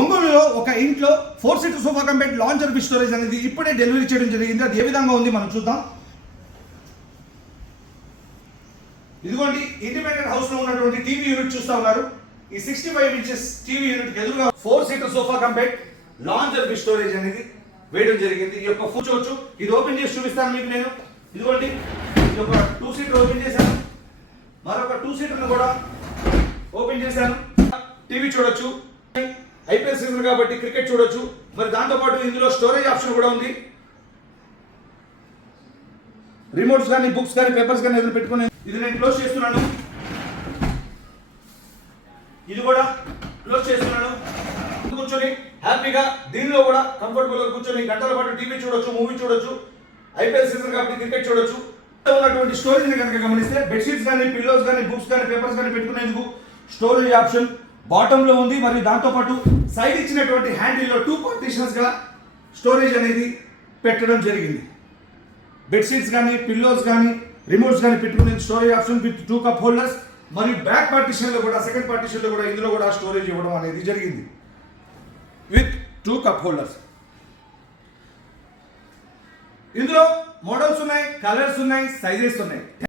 ఒంగోలులో ఒక ఇంట్లో four seater sofa company launcher fish storage అనేది ఇప్పుడే డెలివరీ చేయడం జరిగింది. అది ఏ విధంగా ఉంది మనం చూద్దాం. ఇదిగోండి ఇండిపెండెంట్ హౌస్లో ఉన్నటువంటి టీవీ యూనిట్ చూస్తా ఉన్నారు. ఈ sixty five inches TV unit ఎదురుగా four seater sofa company launcher fish storage అనేది వేయడం జరిగింది. ఈ యొక్క కూర్చోవచ్చు ఇది ఓపెన్ చేసి చూపిస్తాను మీకు నేను. ఇదిగోండి ఇది ఒక టూ సీటర్ ఓపెన్ చేశాను. మరొక టూ సీటర్ కూడా ఓపెన్ చేశాను. టీవీ చూడొచ్చు. ఐపీఎల్ సీజన్ కాబట్టి క్రికెట్ చూడొచ్చు. మరి దాంతో పాటు ఇందులో స్టోరేజ్ ఆప్షన్ కూడా ఉంది. రిమోట్స్ కానీ బుక్స్ కానీ పేపర్స్ కానీ ఏదైనా పెట్టుకుని ఇది నేను క్లోజ్ చేస్తున్నాను. ఇది కూడా క్లోజ్ చేస్తున్నాను. కూర్చొని హ్యాపీగా దీనిలో కూడా కంఫర్టబుల్గా కూర్చొని గంటల పాటు టీవీ చూడొచ్చు మూవీ చూడొచ్చు. ఐపీఎల్ సీజన్ కాబట్టి క్రికెట్ చూడొచ్చు. ఉన్నటువంటి స్టోరేజ్ని కనుక గమనిస్తే బెడ్షీట్స్ కానీ పిల్లోస్ కానీ బుక్స్ కానీ పేపర్స్ కానీ పెట్టుకునేందుకు స్టోరేజ్ ఆప్షన్ బాటంలో ఉంది మరియు దాంతోపాటు సైడ్ ఇచ్చినటువంటి హ్యాండిల్లో టూ పార్టీషన్స్గా స్టోరేజ్ అనేది పెట్టడం జరిగింది. బెడ్షీట్స్ కానీ పిల్లోస్ కానీ రిమోట్స్ కానీ పెట్టుకునే storage option with two cup holders మరియు బ్యాక్ పార్టీషన్లో కూడా సెకండ్ పార్టీషన్లో కూడా ఇందులో కూడా స్టోరేజ్ ఇవ్వడం అనేది జరిగింది. విత్ టూ కప్ హోల్డర్స్ ఇందులో మోడల్స్ ఉన్నాయి కలర్స్ ఉన్నాయి సైజెస్ ఉన్నాయి.